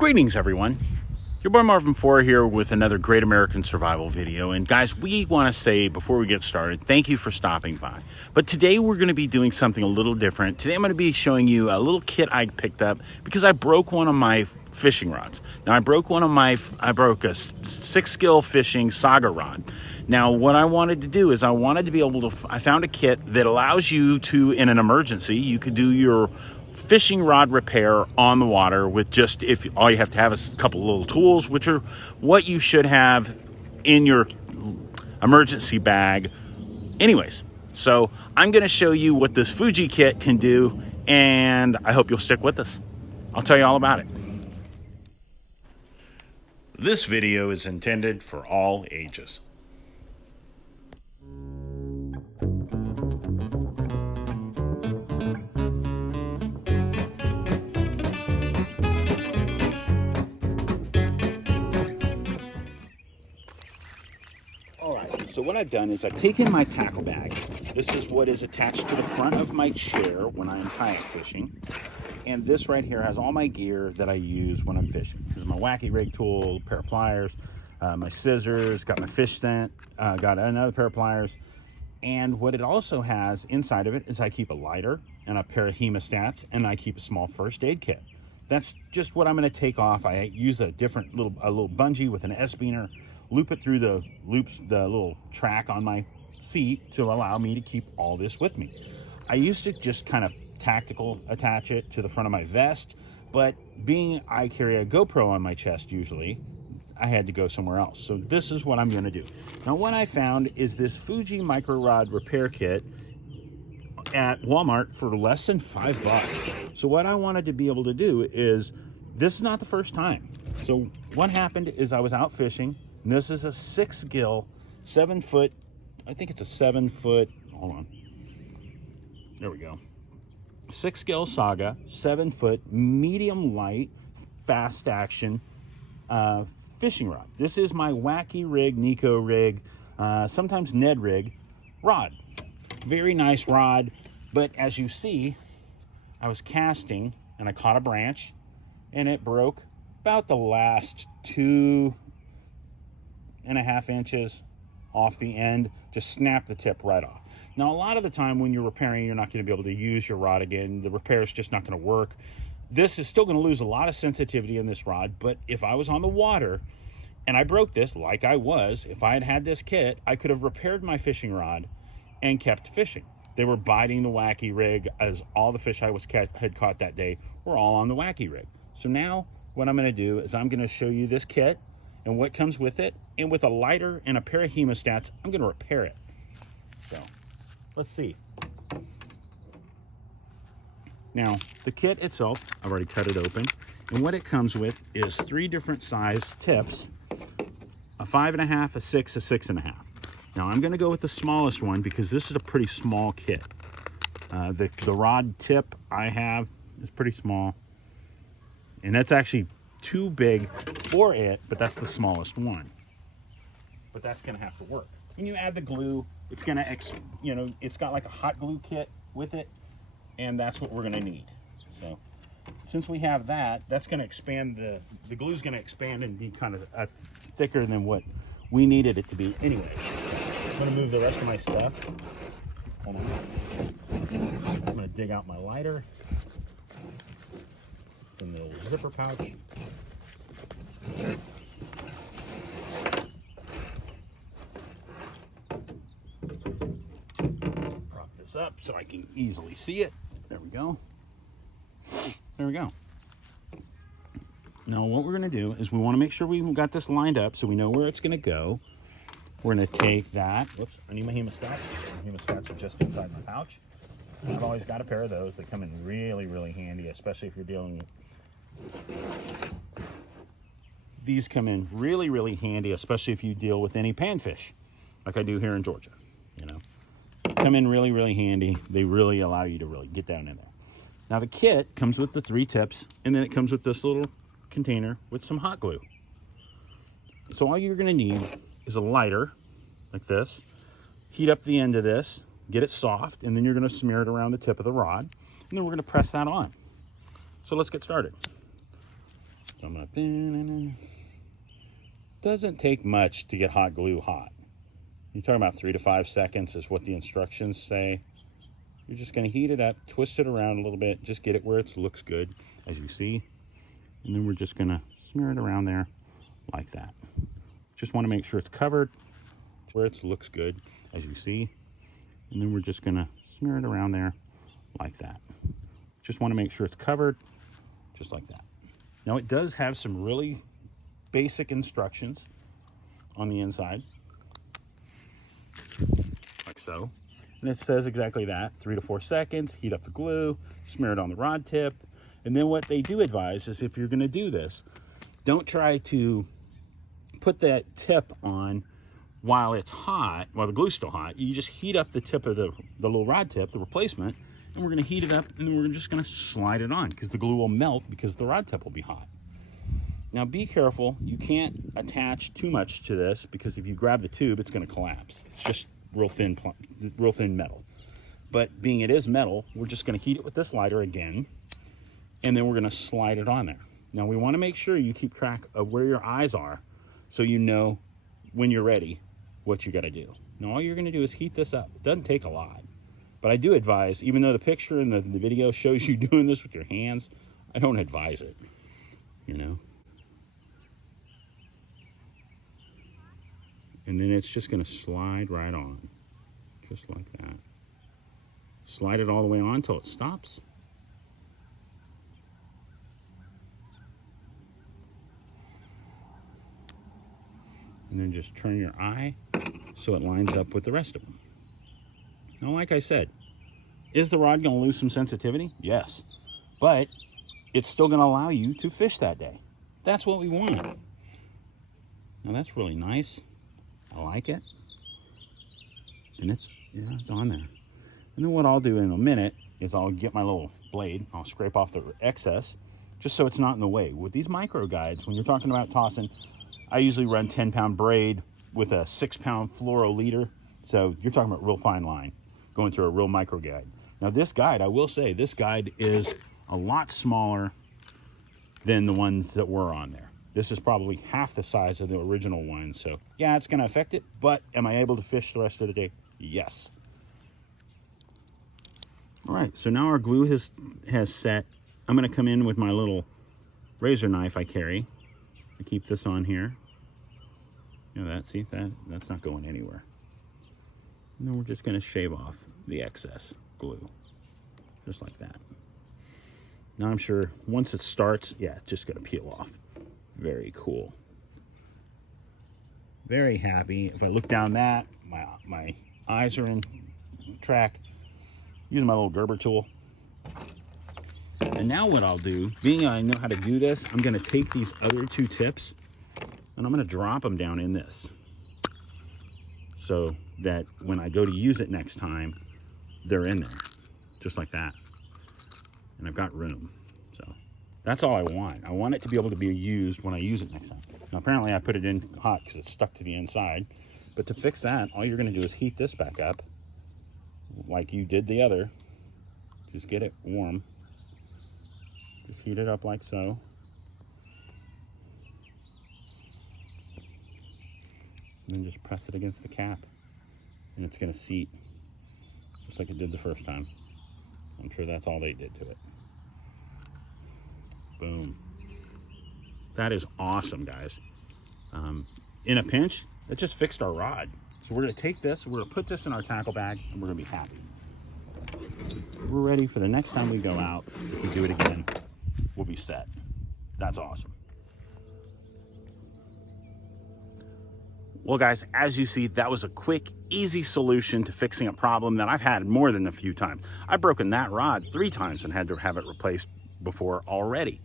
Greetings, everyone. Your boy Marvin 4 here with another Great American Survival video. And guys, we want to say before we get started, thank you for stopping by. But today we're going to be doing something a little different. Today I'm going to be showing you a little kit I picked up because I broke one of my fishing rods. Now I broke a Sixgill fishing Saga rod. Now what I wanted to do is I found a kit that allows you to, in an emergency, you could do your fishing rod repair on the water with just, if all you have to have is a couple little tools, which are what you should have in your emergency bag anyways. So I'm going to show you what this Fuji kit can do, and I hope you'll stick with us. I'll tell you all about it. This video is intended for all ages. So what I've done is I've taken my tackle bag. This is what is attached to the front of my chair when I'm kayak fishing. And this right here has all my gear that I use when I'm fishing. This is my wacky rig tool, a pair of pliers, my scissors, got my fish scent, got another pair of pliers. And what it also has inside of it is I keep a lighter and a pair of hemostats, and I keep a small first aid kit. That's just what I'm going to take off. I use a little bungee with an S-beaner, loop it through the little track on my seat to allow me to keep all this with me. I used to just kind of tactical attach it to the front of my vest, but being I carry a GoPro on my chest usually, I had to go somewhere else. So this is what I'm going to do. Now what I found is this Fuji micro rod repair kit at Walmart for less than $5. So what I wanted to be able to do is, this is not the first time. So what happened is I was out fishing, and this is a Sixgill 7-foot, I think it's a 7-foot, hold on, there we go. Sixgill Saga, 7-foot, medium light, fast action fishing rod. This is my wacky rig, Nico rig, sometimes Ned rig rod. Very nice rod, but as you see, I was casting and I caught a branch and it broke about the last 2.5 inches off the end, just snapped the tip right off. Now, a lot of the time when you're repairing, you're not going to be able to use your rod again. The repair is just not going to work. This is still going to lose a lot of sensitivity in this rod, but if I was on the water and I broke this, like I was, if I had had this kit, I could have repaired my fishing rod and kept fishing. They were biting the wacky rig, as all the fish I had caught that day were all on the wacky rig. So now what I'm going to do is I'm going to show you this kit and what comes with it, and with a lighter and a pair of hemostats, I'm going to repair it. So let's see. Now the kit itself, I've already cut it open, and what it comes with is 3 different size tips: a 5.5, a 6, a 6.5. Now I'm going to go with the smallest one because this is a pretty small kit. The rod tip I have is pretty small, and that's actually too big for it, but that's the smallest one. But that's going to have to work. When you add the glue, it's going to, it's got like a hot glue kit with it, and that's what we're going to need. So since we have that, that's going to expand, the glue's going to expand and be kind of thicker than what we needed it to be anyway. I'm going to move the rest of my stuff. Hold on. I'm going to dig out my lighter. It's in the little zipper pouch. Prop this up so I can easily see it. There we go. There we go. Now what we're going to do is we want to make sure we've got this lined up so we know where it's going to go. We're going to take that. Whoops, I need my hemostats. My hemostats are just inside my pouch. I've always got a pair of those. They come in really, really handy, especially if you're dealing with... These come in really, really handy, especially if you deal with any panfish, like I do here in Georgia. Come in really, really handy. They really allow you to really get down in there. Now the kit comes with the 3 tips, and then it comes with this little container with some hot glue. So all you're going to need is a lighter like this. Heat up the end of this, get it soft, and then you're going to smear it around the tip of the rod, and then we're going to press that on. So let's get started. So I'm gonna, doesn't take much to get hot glue hot. You're talking about 3 to 5 seconds is what the instructions say. You're just gonna heat it up, twist it around a little bit, just get it where it looks good, as you see. And then we're just gonna smear it around there like that. Just wanna make sure it's covered where it looks good, as you see. And then we're just gonna smear it around there like that. Just wanna make sure it's covered, just like that. Now it does have some really basic instructions on the inside, like so. And it says exactly that, 3 to 4 seconds, heat up the glue, smear it on the rod tip. And then what they do advise is if you're gonna do this, don't try to put that tip on while it's hot, while the glue's still hot. You just heat up the tip of the little rod tip, the replacement, and we're gonna heat it up and then we're just gonna slide it on because the glue will melt because the rod tip will be hot. Now be careful, you can't attach too much to this because if you grab the tube, it's gonna collapse. It's just real thin metal. But being it is metal, we're just gonna heat it with this lighter again, and then we're gonna slide it on there. Now we wanna make sure you keep track of where your eyes are so you know when you're ready what you gotta do. Now all you're gonna do is heat this up. It doesn't take a lot, but I do advise, even though the picture and the video shows you doing this with your hands, I don't advise it, you know? And then it's just gonna slide right on, just like that. Slide it all the way on until it stops. And then just turn your eye so it lines up with the rest of them. Now, like I said, is the rod gonna lose some sensitivity? Yes, but it's still gonna allow you to fish that day. That's what we want. Now that's really nice. I like it. And it's on there. And then what I'll do in a minute is I'll get my little blade, I'll scrape off the excess, just so it's not in the way. With these micro guides, when you're talking about tossing, I usually run 10-pound braid with a 6-pound fluoro leader. So you're talking about real fine line, going through a real micro guide. Now this guide, I will say, this guide is a lot smaller than the ones that were on there. This is probably half the size of the original one. So yeah, it's gonna affect it, but am I able to fish the rest of the day? Yes. All right, so now our glue has set. I'm gonna come in with my little razor knife I carry. I keep this on here. You know that, see, that's not going anywhere. And then we're just gonna shave off the excess glue, just like that. Now I'm sure once it starts, yeah, it's just gonna peel off. Very cool. Very happy. If I look down that, my eyes are in track. Using my little Gerber tool. And now what I'll do, being I know how to do this, I'm gonna take these other 2 tips and I'm gonna drop them down in this, so that when I go to use it next time, they're in there, just like that. And I've got room. So that's all I want. I want it to be able to be used when I use it next time. Now apparently I put it in hot because it's stuck to the inside. But to fix that, all you're gonna do is heat this back up like you did the other. Just get it warm. Just heat it up like so. And then just press it against the cap. And it's gonna seat, just like it did the first time. I'm sure that's all they did to it. Boom. That is awesome, guys. In a pinch, that just fixed our rod. So we're gonna take this, we're gonna put this in our tackle bag, and we're gonna be happy. We're ready for the next time we go out. If we do it again, we'll be set. That's awesome. Well, guys, as you see, that was a quick, easy solution to fixing a problem that I've had more than a few times. I've broken that rod 3 times and had to have it replaced before already.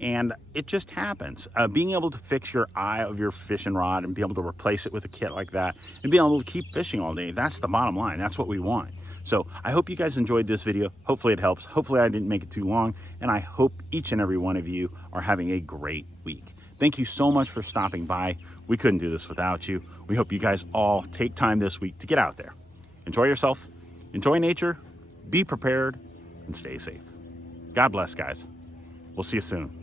And it just happens. Being able to fix your eye of your fishing rod and be able to replace it with a kit like that and being able to keep fishing all day, that's the bottom line. That's what we want. So I hope you guys enjoyed this video. Hopefully it helps. Hopefully I didn't make it too long. And I hope each and every one of you are having a great week. Thank you so much for stopping by. We couldn't do this without you. We hope you guys all take time this week to get out there. Enjoy yourself, enjoy nature, be prepared, and stay safe. God bless, guys. We'll see you soon.